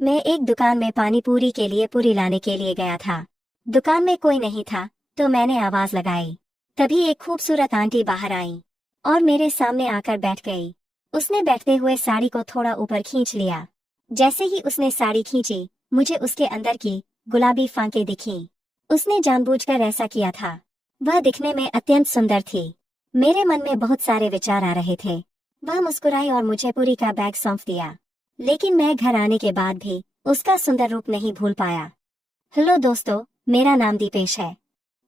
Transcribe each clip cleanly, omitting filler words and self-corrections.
मैं एक दुकान में पानी पूरी के लिए पूरी लाने के लिए गया था। दुकान में कोई नहीं था, तो मैंने आवाज लगाई। तभी एक खूबसूरत आंटी बाहर आई और मेरे सामने आकर बैठ गई। उसने बैठते हुए साड़ी को थोड़ा ऊपर खींच लिया। जैसे ही उसने साड़ी खींची, मुझे उसके अंदर की गुलाबी फांके दिखीं। उसने जानबूझकर ऐसा किया था। वह दिखने में अत्यंत सुंदर थी। मेरे मन में बहुत सारे विचार आ रहे थे। वह मुस्कुराई और मुझे पूरी का बैग सौंप दिया। लेकिन मैं घर आने के बाद भी उसका सुंदर रूप नहीं भूल पाया। हेलो दोस्तों, मेरा नाम दीपेश है।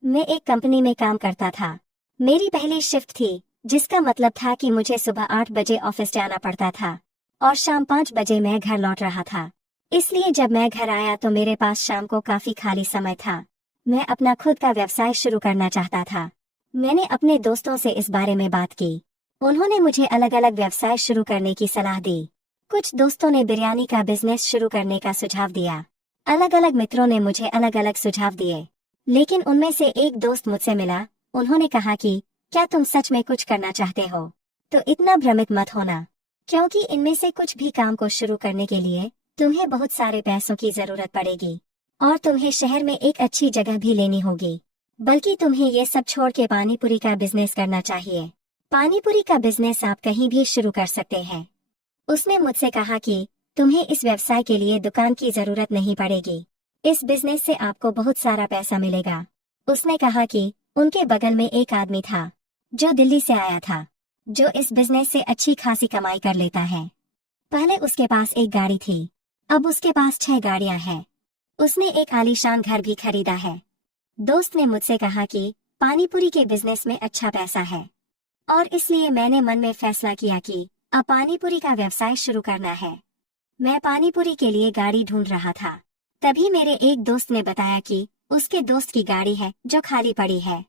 मैं एक कंपनी में काम करता था। मेरी पहली शिफ्ट थी, जिसका मतलब था कि मुझे सुबह 8 बजे ऑफिस जाना पड़ता था और शाम 5 बजे मैं घर लौट रहा था। इसलिए जब मैं घर आया तो मेरे पास शाम को काफी खाली समय था। मैं अपना खुद का व्यवसाय शुरू करना चाहता था। मैंने अपने दोस्तों से इस बारे में बात की। उन्होंने मुझे अलग अलग व्यवसाय शुरू करने की सलाह दी। कुछ दोस्तों ने बिरयानी का बिजनेस शुरू करने का सुझाव दिया। अलग अलग मित्रों ने मुझे अलग अलग सुझाव दिए। लेकिन उनमें से एक दोस्त मुझसे मिला। उन्होंने कहा कि क्या तुम सच में कुछ करना चाहते हो? तो इतना भ्रमित मत होना, क्योंकि इनमें से कुछ भी काम को शुरू करने के लिए तुम्हें बहुत सारे पैसों की जरूरत पड़ेगी और तुम्हें शहर में एक अच्छी जगह भी लेनी होगी। बल्कि तुम्हें ये सब छोड़ के पानीपुरी का बिजनेस करना चाहिए। पानीपुरी का बिजनेस आप कहीं भी शुरू कर सकते हैं। उसने मुझसे कहा कि तुम्हें इस व्यवसाय के लिए दुकान की जरूरत नहीं पड़ेगी। इस बिजनेस से आपको बहुत सारा पैसा मिलेगा। उसने कहा कि उनके बगल में एक आदमी था जो दिल्ली से आया था, जो इस बिजनेस से अच्छी खासी कमाई कर लेता है। पहले उसके पास एक गाड़ी थी, अब उसके पास 6 गाड़ियां हैं। उसने एक आलीशान घर भी खरीदा है। दोस्त ने मुझसे कहा कि पानीपुरी के बिजनेस में अच्छा पैसा है और इसलिए मैंने मन में फैसला किया कि अब पानीपुरी का व्यवसाय शुरू करना है। मैं पानीपुरी के लिए गाड़ी ढूंढ रहा था। तभी मेरे एक दोस्त ने बताया कि उसके दोस्त की गाड़ी है जो खाली पड़ी है।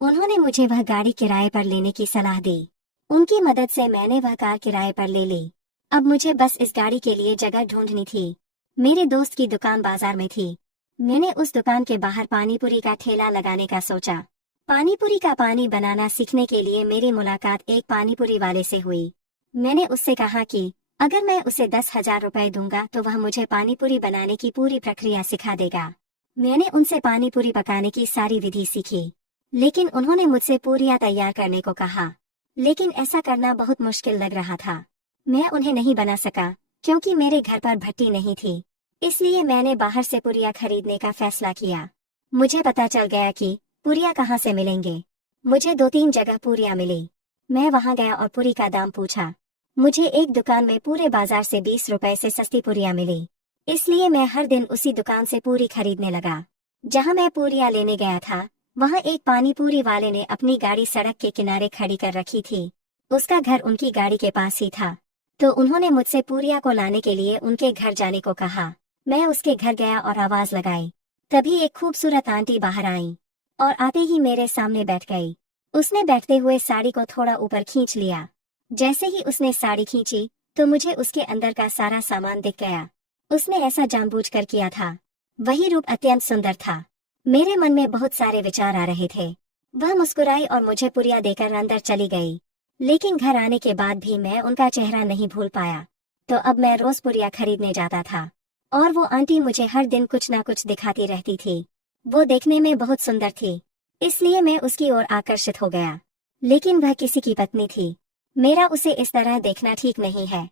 उन्होंने मुझे वह गाड़ी किराए पर लेने की सलाह दी। उनकी मदद से मैंने वह कार किराए पर ले ली। अब मुझे बस इस गाड़ी के लिए जगह ढूंढनी थी। मेरे दोस्त की दुकान बाजार में थी। मैंने उस दुकान के बाहर पानीपुरी का ठेला लगाने का सोचा। पानीपुरी का पानी बनाना सीखने के लिए मेरी मुलाकात एक पानीपुरी वाले से हुई। मैंने उससे कहा कि अगर मैं उसे 10,000 रुपए दूंगा तो वह मुझे पानीपुरी बनाने की पूरी प्रक्रिया सिखा देगा। मैंने उनसे पानीपुरी पकाने की सारी विधि सीखी। लेकिन उन्होंने मुझसे पूरियां तैयार करने को कहा। लेकिन ऐसा करना बहुत मुश्किल लग रहा था। मैं उन्हें नहीं बना सका क्योंकि मेरे घर पर भट्टी नहीं थी। इसलिए मैंने बाहर से पुरिया खरीदने का फैसला किया। मुझे पता चल गया कि पुरिया कहाँ से मिलेंगे। मुझे 2-3 जगह पुरिया मिली। मैं वहां गया और पुरी का दाम पूछा। मुझे एक दुकान में पूरे बाजार से 20 रुपए से सस्ती पुरिया मिली। इसलिए मैं हर दिन उसी दुकान से पूरी खरीदने लगा। जहां मैं पुरिया लेने गया था, वहां एक पानीपुरी वाले ने अपनी गाड़ी सड़क के किनारे खड़ी कर रखी थी। उसका घर उनकी गाड़ी के पास ही था। तो उन्होंने मुझसे पुरिया को लाने के लिए उनके घर जाने को कहा। मैं उसके घर गया और आवाज लगाई। तभी एक खूबसूरत आंटी बाहर आई और आते ही मेरे सामने बैठ गई। उसने बैठते हुए साड़ी को थोड़ा ऊपर खींच लिया। जैसे ही उसने साड़ी खींची तो मुझे उसके अंदर का सारा सामान दिख गया। उसने ऐसा जानबूझकर किया था। वही रूप अत्यंत सुंदर था। मेरे मन में बहुत सारे विचार आ रहे थे। वह मुस्कुराई और मुझे पुरिया देकर अंदर चली गई। लेकिन घर आने के बाद भी मैं उनका चेहरा नहीं भूल पाया। तो अब मैं रोज पुरिया खरीदने जाता था और वो आंटी मुझे हर दिन कुछ ना कुछ दिखाती रहती थी। वो देखने में बहुत सुंदर थी, इसलिए मैं उसकी ओर आकर्षित हो गया। लेकिन वह किसी की पत्नी थी। मेरा उसे इस तरह देखना ठीक नहीं है,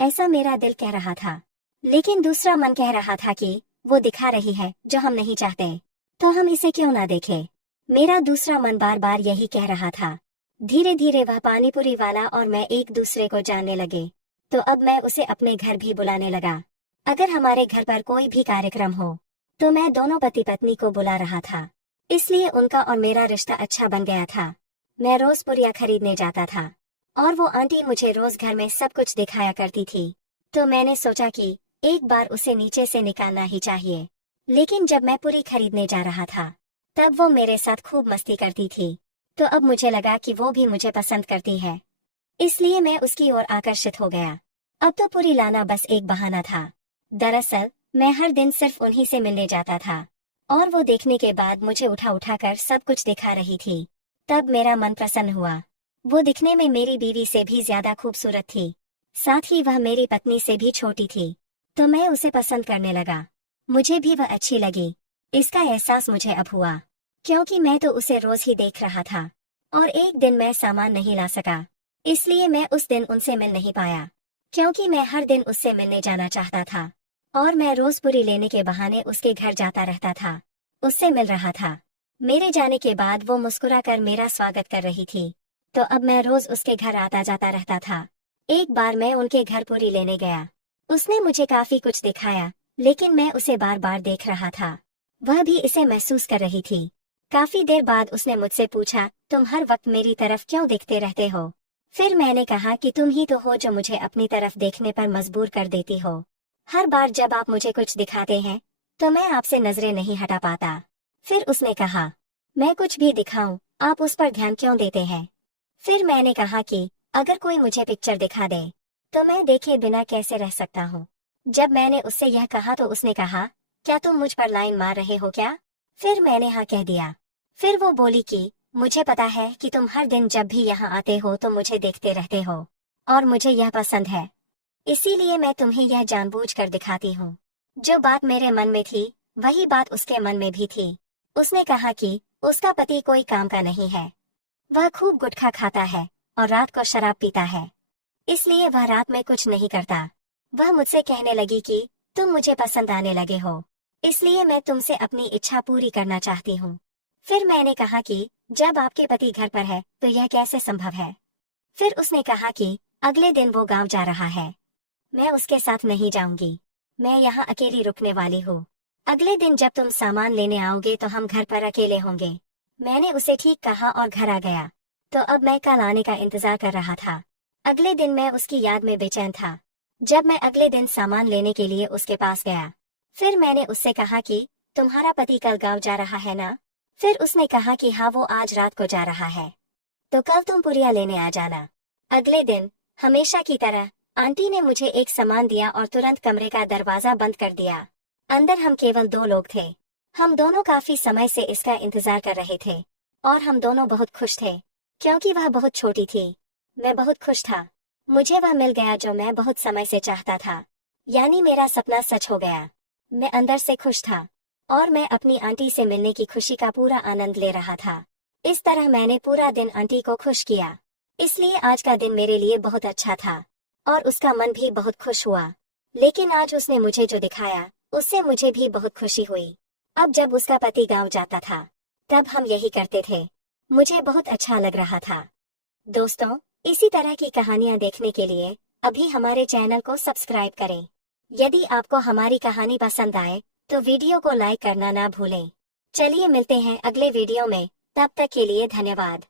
ऐसा मेरा दिल कह रहा था। लेकिन दूसरा मन कह रहा था कि वो दिखा रही है जो हम नहीं चाहते, तो हम इसे क्यों ना देखें। मेरा दूसरा मन बार बार यही कह रहा था। धीरे धीरे वह पानीपुरी वाला और मैं एक दूसरे को जानने लगे। तो अब मैं उसे अपने घर भी बुलाने लगा। अगर हमारे घर पर कोई भी कार्यक्रम हो तो मैं दोनों पति पत्नी को बुला रहा था। इसलिए उनका और मेरा रिश्ता अच्छा बन गया था। मैं रोज पुरिया खरीदने जाता था और वो आंटी मुझे रोज घर में सब कुछ दिखाया करती थी। तो मैंने सोचा कि एक बार उसे नीचे से निकालना ही चाहिए। लेकिन जब मैं पूरी खरीदने जा रहा था तब वो मेरे साथ खूब मस्ती करती थी। तो अब मुझे लगा कि वो भी मुझे पसंद करती है, इसलिए मैं उसकी ओर आकर्षित हो गया। अब तो पूरी लाना बस एक बहाना था। दरअसल मैं हर दिन सिर्फ उन्हीं से मिलने जाता था और वो देखने के बाद मुझे उठा उठा कर सब कुछ दिखा रही थी। तब मेरा मन प्रसन्न हुआ। वो दिखने में मेरी बीवी से भी ज्यादा खूबसूरत थी। साथ ही वह मेरी पत्नी से भी छोटी थी। तो मैं उसे पसंद करने लगा। मुझे भी वह अच्छी लगी। इसका एहसास मुझे अब हुआ, क्योंकि मैं तो उसे रोज ही देख रहा था और एक दिन मैं सामान नहीं ला सका, इसलिए मैं उस दिन उनसे मिल नहीं पाया, क्योंकि मैं हर दिन उससे मिलने जाना चाहता था और मैं रोज पूरी लेने के बहाने उसके घर जाता रहता था, उससे मिल रहा था। मेरे जाने के बाद वो मुस्कुराकर मेरा स्वागत कर रही थी, तो अब मैं रोज उसके घर आता जाता रहता था। एक बार मैं उनके घर पूरी लेने गया। उसने मुझे काफी कुछ दिखाया, लेकिन मैं उसे बार बार देख रहा था। वह भी इसे महसूस कर रही थी। काफी देर बाद उसने मुझसे पूछा, तुम हर वक्त मेरी तरफ क्यों देखते रहते हो? फिर मैंने कहा कि तुम ही तो हो जो मुझे अपनी तरफ देखने पर मजबूर कर देती हो। हर बार जब आप मुझे कुछ दिखाते हैं तो मैं आपसे नजरें नहीं हटा पाता। फिर उसने कहा, मैं कुछ भी दिखाऊं, आप उस पर ध्यान क्यों देते हैं? फिर मैंने कहा कि अगर कोई मुझे पिक्चर दिखा दे तो मैं देखे बिना कैसे रह सकता हूँ। जब मैंने उससे यह कहा तो उसने कहा, क्या तुम मुझ पर लाइन मार रहे हो क्या? फिर मैंने हाँ कह दिया। फिर वो बोली कि मुझे पता है कि तुम हर दिन जब भी यहाँ आते हो तो मुझे देखते रहते हो और मुझे यह पसंद है, इसीलिए मैं तुम्हें यह जानबूझकर दिखाती हूँ। जो बात मेरे मन में थी वही बात उसके मन में भी थी। उसने कहा कि उसका पति कोई काम का नहीं है, वह खूब गुटखा खाता है और रात को शराब पीता है, इसलिए वह रात में कुछ नहीं करता। वह मुझसे कहने लगी कि तुम मुझे पसंद आने लगे हो, इसलिए मैं तुमसे अपनी इच्छा पूरी करना चाहती हूँ। फिर मैंने कहा कि जब आपके पति घर पर है तो यह कैसे संभव है? फिर उसने कहा कि अगले दिन वो गांव जा रहा है, मैं उसके साथ नहीं जाऊंगी, मैं यहाँ अकेली रुकने वाली हूँ। अगले दिन जब तुम सामान लेने आओगे तो हम घर पर अकेले होंगे। मैंने उसे ठीक कहा और घर आ गया। तो अब मैं कल आने का इंतजार कर रहा था। अगले दिन मैं उसकी याद में बेचैन था। जब मैं अगले दिन सामान लेने के लिए उसके पास गया, फिर मैंने उससे कहा कि तुम्हारा पति कल गाँव जा रहा है ना? फिर उसने कहा कि हाँ, वो आज रात को जा रहा है, तो कल तुम पुड़िया लेने आ जाना। अगले दिन हमेशा की तरह आंटी ने मुझे एक सामान दिया और तुरंत कमरे का दरवाजा बंद कर दिया। अंदर हम केवल दो लोग थे। हम दोनों काफी समय से इसका इंतजार कर रहे थे और हम दोनों बहुत खुश थे, क्योंकि वह बहुत छोटी थी। मैं बहुत खुश था। मुझे वह मिल गया जो मैं बहुत समय से चाहता था, यानी मेरा सपना सच हो गया। मैं अंदर से खुश था और मैं अपनी आंटी से मिलने की खुशी का पूरा आनंद ले रहा था। इस तरह मैंने पूरा दिन आंटी को खुश किया, इसलिए आज का दिन मेरे लिए बहुत अच्छा था और उसका मन भी बहुत खुश हुआ। लेकिन आज उसने मुझे जो दिखाया उससे मुझे भी बहुत खुशी हुई। अब जब उसका पति गांव जाता था तब हम यही करते थे। मुझे बहुत अच्छा लग रहा था। दोस्तों, इसी तरह की कहानियां देखने के लिए अभी हमारे चैनल को सब्सक्राइब करें। यदि आपको हमारी कहानी पसंद आए तो वीडियो को लाइक करना ना भूलें। चलिए मिलते हैं अगले वीडियो में, तब तक के लिए धन्यवाद।